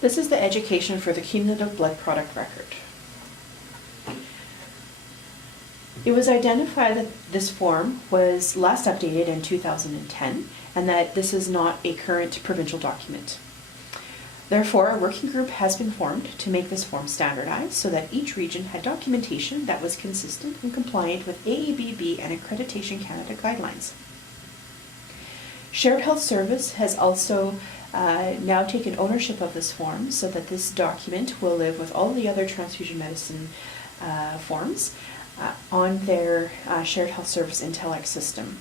This is the education for the cumulative blood product record. It was identified that this form was last updated in 2010 and that this is not a current provincial document. Therefore, a working group has been formed to make this form standardized so that each region had documentation that was consistent and compliant with AABB and Accreditation Canada guidelines. Shared Health Service has also now taken ownership of this form so that this document will live with all the other transfusion medicine forms on their Shared Health Service Intellect system.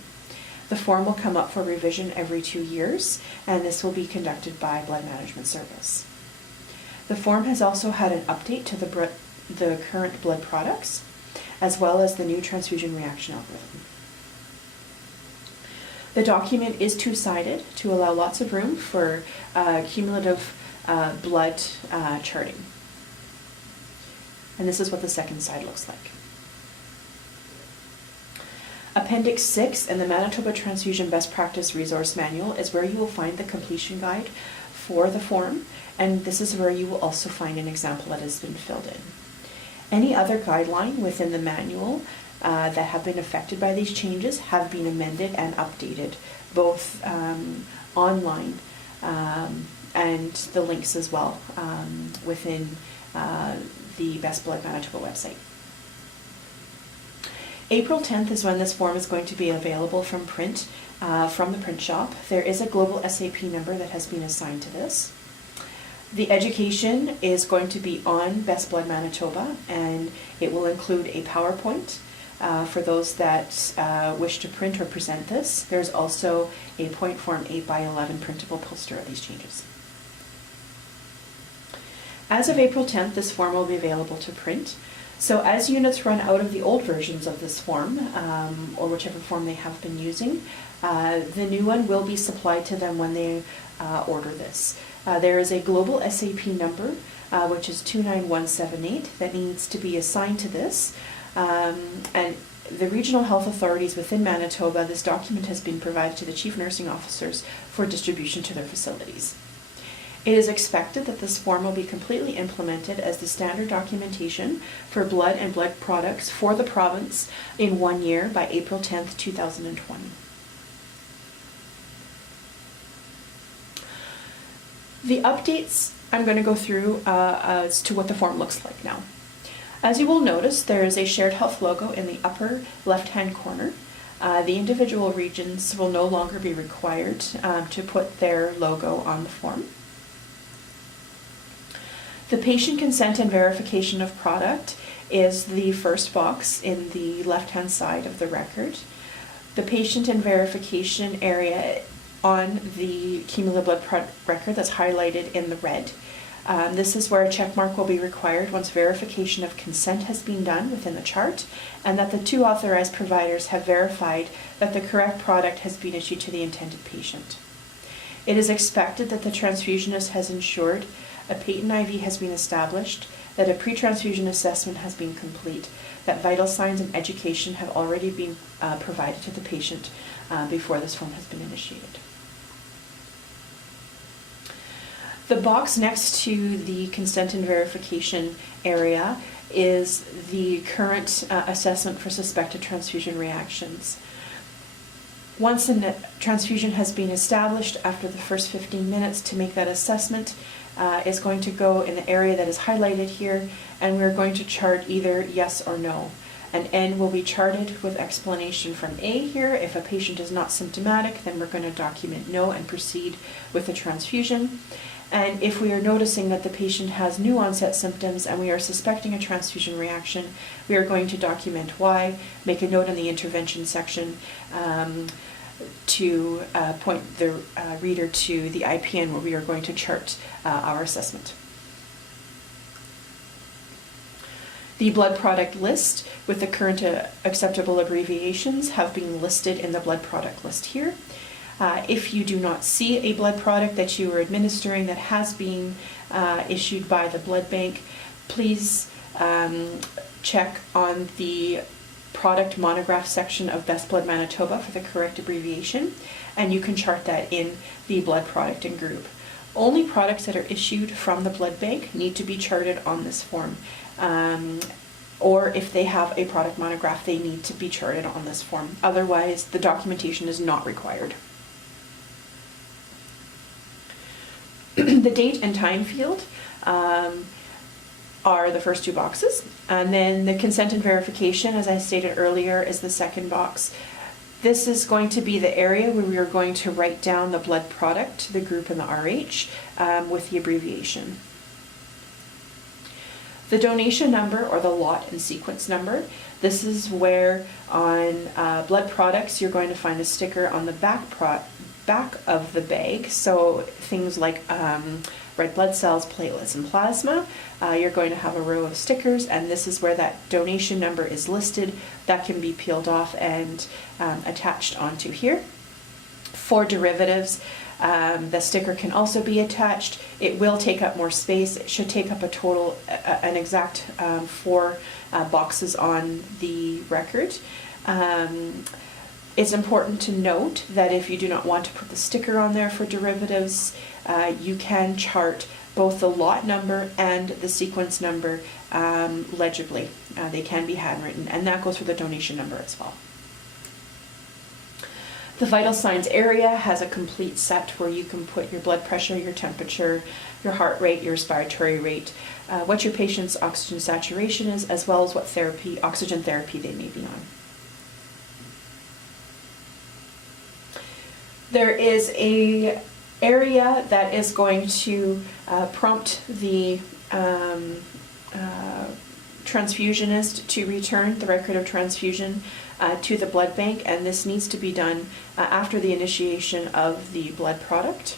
The form will come up for revision every 2 years, and this will be conducted by Blood Management Service. The form has also had an update to the current blood products, as well as the new transfusion reaction algorithm. The document is two-sided to allow lots of room for cumulative blood charting. And this is what the second side looks like. Appendix 6 in the Manitoba Transfusion Best Practice Resource Manual is where you will find the completion guide for the form, and this is where you will also find an example that has been filled in. Any other guideline within the manual that have been affected by these changes have been amended and updated, both online and the links as well within the Best Blood Manitoba website. April 10th is when this form is going to be available from print, from the print shop. There is a global SAP number that has been assigned to this. The education is going to be on Best Blood Manitoba, and it will include a PowerPoint for those that wish to print or present this. There's also a point form 8x11 printable poster of these changes. As of April 10th, this form will be available to print. So as units run out of the old versions of this form, or whichever form they have been using, the new one will be supplied to them when they order this. There is a global SAP number, which is 29178, that needs to be assigned to this. And the regional health authorities within Manitoba, this document has been provided to the chief nursing officers for distribution to their facilities. It is expected that this form will be completely implemented as the standard documentation for blood and blood products for the province in 1 year by April 10th, 2020. The updates I'm going to go through as to what the form looks like now. As you will notice, there is a Shared Health logo in the upper left-hand corner. The individual regions will no longer be required to put their logo on the form. The patient consent and verification of product is the first box in the left-hand side of the record. The patient and verification area on the cumulative blood product record that's highlighted in the red. This is where a check mark will be required once verification of consent has been done within the chart and that the two authorized providers have verified that the correct product has been issued to the intended patient. It is expected that the transfusionist has ensured a patent IV has been established, that a pre-transfusion assessment has been complete, that vital signs and education have already been provided to the patient before this form has been initiated. The box next to the consent and verification area is the current assessment for suspected transfusion reactions. Once a transfusion has been established, after the first 15 minutes to make that assessment, is going to go in the area that is highlighted here, and we're going to chart either yes or no. An N will be charted with explanation from A here. If a patient is not symptomatic, then we're going to document no and proceed with the transfusion. And if we are noticing that the patient has new onset symptoms and we are suspecting a transfusion reaction, we are going to document Y, make a note in the intervention section to point the reader to the IPN where we are going to chart our assessment. The blood product list with the current acceptable abbreviations have been listed in the blood product list here. If you do not see a blood product that you are administering that has been issued by the blood bank, please check on the product monograph section of Best Blood Manitoba for the correct abbreviation, and you can chart that in the blood product and group. Only products that are issued from the blood bank need to be charted on this form. Or if they have a product monograph, they need to be charted on this form. Otherwise, the documentation is not required. The date and time field are the first two boxes. And then the consent and verification, as I stated earlier, is the second box. This is going to be the area where we are going to write down the blood product, the group, and the RH with the abbreviation. The donation number, or the lot and sequence number, this is where on blood products you're going to find a sticker on the back of the bag. So things like red blood cells, platelets, and plasma, you're going to have a row of stickers, and this is where that donation number is listed. That can be peeled off and attached onto here. For derivatives, the sticker can also be attached. It will take up more space. It should take up a total, an exact 4 boxes on the record. It's important to note that if you do not want to put the sticker on there for derivatives, you can chart both the lot number and the sequence number legibly. They can be handwritten, and that goes for the donation number as well. The vital signs area has a complete set where you can put your blood pressure, your temperature, your heart rate, your respiratory rate, what your patient's oxygen saturation is, as well as what oxygen therapy they may be on. There is a area that is going to prompt the transfusionist to return the record of transfusion to the blood bank, and this needs to be done after the initiation of the blood product.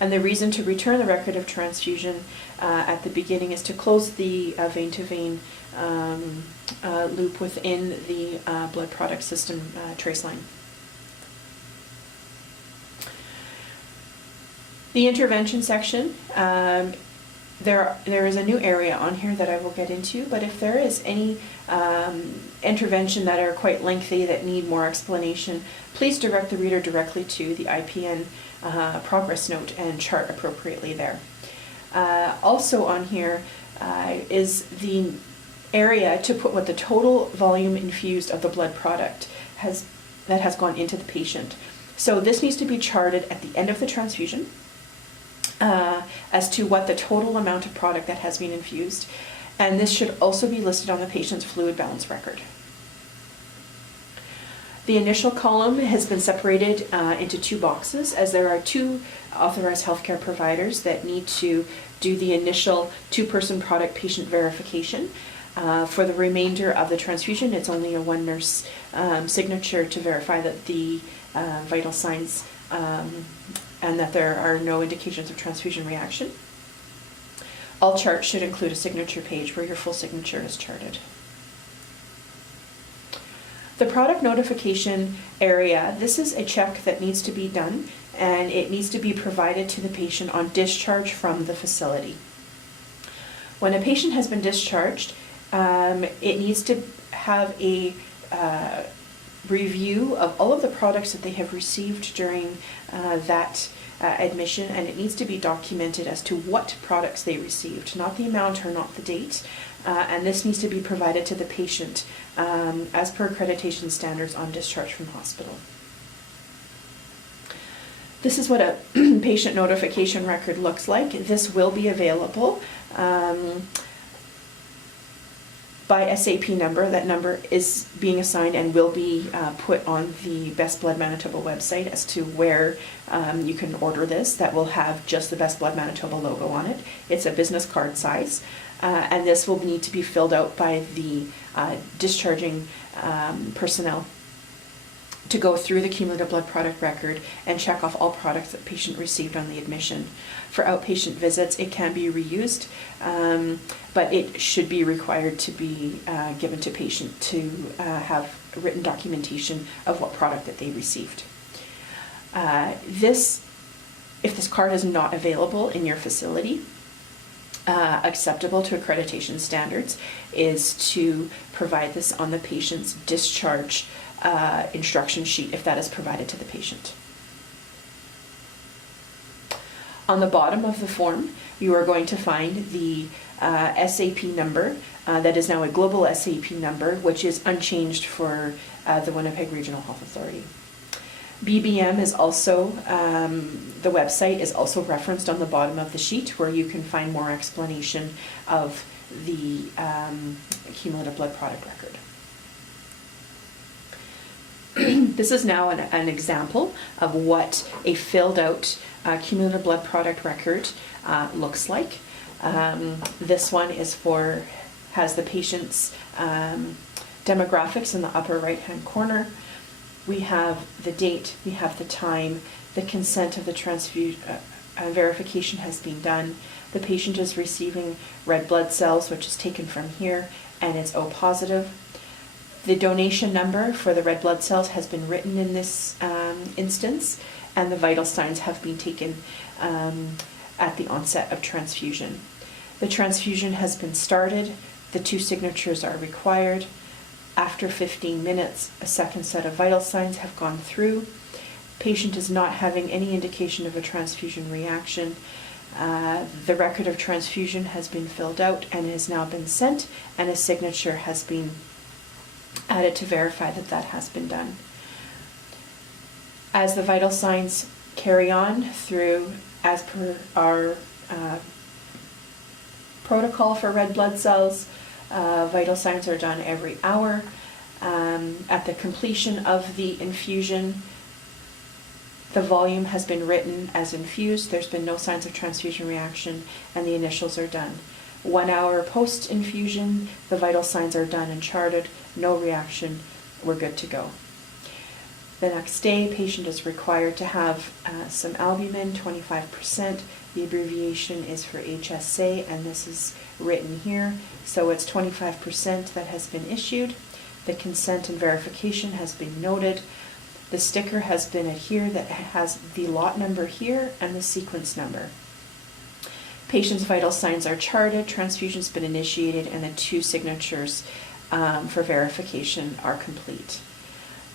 And the reason to return the record of transfusion at the beginning is to close the vein-to-vein loop within the blood product system trace line. The intervention section, there is a new area on here that I will get into, but if there is any intervention that are quite lengthy that need more explanation, please direct the reader directly to the IPN progress note and chart appropriately there. Also on here is the area to put what the total volume infused of the blood product that has gone into the patient. So this needs to be charted at the end of the transfusion, as to what the total amount of product that has been infused, and this should also be listed on the patient's fluid balance record. The initial column has been separated into 2 boxes, as there are 2 authorized healthcare providers that need to do the initial 2-person product patient verification. For the remainder of the transfusion, it's only a 1 nurse signature to verify that the vital signs and that there are no indications of transfusion reaction. All charts should include a signature page where your full signature is charted. The product notification area, this is a check that needs to be done, and it needs to be provided to the patient on discharge from the facility. When a patient has been discharged, it needs to have a review of all of the products that they have received during that admission, and it needs to be documented as to what products they received, not the amount or not the date, and this needs to be provided to the patient as per accreditation standards on discharge from hospital. This is what a patient notification record looks like. This will be available by SAP number. That number is being assigned and will be put on the Best Blood Manitoba website as to where you can order this. That will have just the Best Blood Manitoba logo on it. It's a business card size, and this will need to be filled out by the discharging personnel to go through the cumulative blood product record and check off all products that the patient received on the admission. For outpatient visits, it can be reused, but it should be required to be given to patient to have written documentation of what product that they received. If this card is not available in your facility, acceptable to accreditation standards is to provide this on the patient's discharge instruction sheet if that is provided to the patient. On the bottom of the form, you are going to find the SAP number that is now a global SAP number, which is unchanged for the Winnipeg Regional Health Authority. BBM is also, the website is also referenced on the bottom of the sheet, where you can find more explanation of the cumulative blood product record. This is now an example of what a filled out cumulative blood product record looks like. This one has the patient's demographics in the upper right hand corner. We have the date, we have the time, the consent of the transfusion verification has been done. The patient is receiving red blood cells, which is taken from here, and it's O positive. The donation number for the red blood cells has been written in this instance, and the vital signs have been taken at the onset of transfusion. The transfusion has been started. The 2 signatures are required. After 15 minutes, a second set of vital signs have gone through. Patient is not having any indication of a transfusion reaction. The record of transfusion has been filled out and has now been sent, and a signature has been added to verify that that has been done. As the vital signs carry on through, as per our protocol for red blood cells, vital signs are done every hour. At the completion of the infusion, the volume has been written as infused. There's been no signs of transfusion reaction, and the initials are done. 1 hour post-infusion, the vital signs are done and charted. No reaction. We're good to go. The next day, patient is required to have some albumin, 25%. The abbreviation is for HSA, and this is written here. So it's 25% that has been issued. The consent and verification has been noted. The sticker has been adhered that has the lot number here and the sequence number. Patient's vital signs are charted, transfusion's been initiated, and the 2 signatures for verification are complete.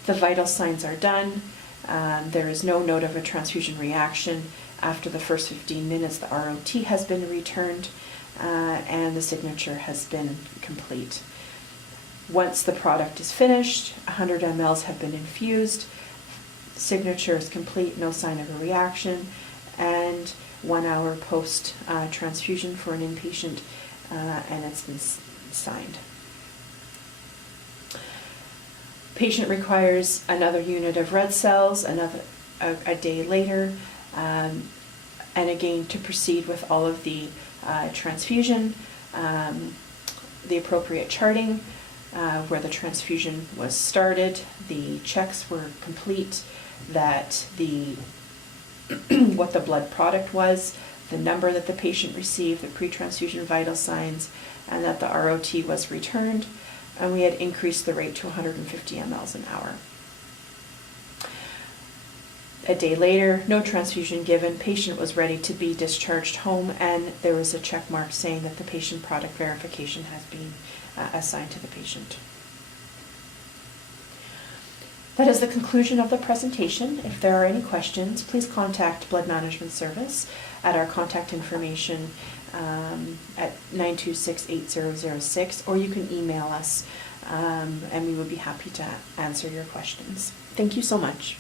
The vital signs are done. There is no note of a transfusion reaction. After the first 15 minutes, the ROT has been returned, and the signature has been complete. Once the product is finished, 100 mLs have been infused, signature is complete, no sign of a reaction, and 1 hour post transfusion for an inpatient, and it's been signed. Patient requires another unit of red cells a day later, and again to proceed with all of the transfusion, the appropriate charting, where the transfusion was started, the checks were complete, that what the blood product was, the number that the patient received, the pre-transfusion vital signs, and that the ROT was returned, and we had increased the rate to 150 mLs an hour. A day later, no transfusion given, patient was ready to be discharged home, and there was a check mark saying that the patient product verification has been assigned to the patient. That is the conclusion of the presentation. If there are any questions, please contact Blood Management Service at our contact information at 926-8006, or you can email us, and we would be happy to answer your questions. Thank you so much.